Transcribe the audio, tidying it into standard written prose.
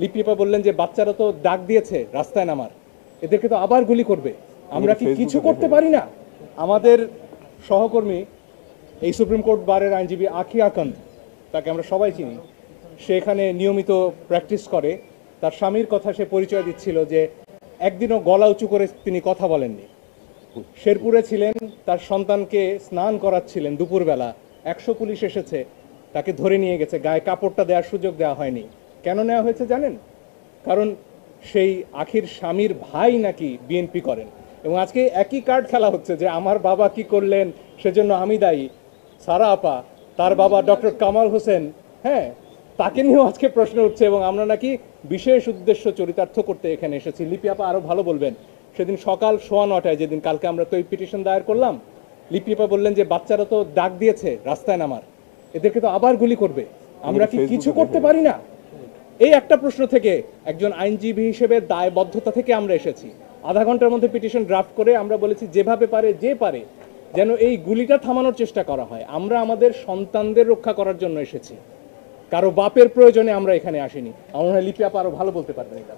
লিপিপা বললেন যে বাচ্চারা তো ডাক দিয়েছে রাস্তায় নামার, এদেরকে তো আবার গুলি করবে, আমরা কি কিছু করতে পারি না? আমাদের সহকর্মী এই সুপ্রিম কোর্ট বারের আইনজীবী আখি আকন্দ, তাকে আমরা সবাই চিনি, সে এখানে নিয়মিত প্র্যাকটিস করে। তার স্বামীর কথা সে পরিচয় দিচ্ছিল যে একদিনও গলা উঁচু করে তিনি কথা বলেননি। শেরপুরে ছিলেন, তার সন্তানকে স্নান করাচ্ছিলেন দুপুরবেলা, 100 পুলিশ এসেছে, তাকে ধরে নিয়ে গেছে, গায়ে কাপড়টা দেওয়ার সুযোগ দেওয়া হয়নি। কেন নেওয়া হয়েছে জানেন? কারণ সেই আখির স্বামীর ভাই নাকি বিএনপি করেন, এবং আজকে একই কার্ড খেলা হচ্ছে যে আমার বাবা কি করলেন সেজন্য আমি দায়ী। সারা আপা, তার বাবা ডক্টর কামাল হোসেন, হ্যাঁ, তাকে নিয়েও আজকে প্রশ্ন উঠছে, এবং আমরা নাকি বিশেষ উদ্দেশ্য চরিতার্থ করতে এখানে এসেছি। লিপি আপা আরো ভালো বলবেন। সেদিন সকাল 9:15 যেদিন কালকে আমরা তো এই পিটিশন দায়ের করলাম, লিপি আপা বললেন যে বাচ্চারা তো ডাক দিয়েছে রাস্তায় নামার, এদেরকে তো আবার গুলি করবে, আমরা কি কিছু করতে পারি না? এই একটা প্রশ্ন থেকে একজন আইনজীবী হিসেবে দায়বদ্ধতা থেকে আমরা এসেছি। আধা ঘন্টার মধ্যে পিটিশন ড্রাফট করে আমরা বলেছি যেভাবে পারে যে পারে যেন এই গুলিটা থামানোর চেষ্টা করা হয়। আমরা আমাদের সন্তানদের রক্ষা করার জন্য এসেছি, কারো বাপের প্রয়োজনে আমরা এখানে আসিনি। আমার মনে হয় লিপি আপা আরো ভালো বলতে পারবেন এটা।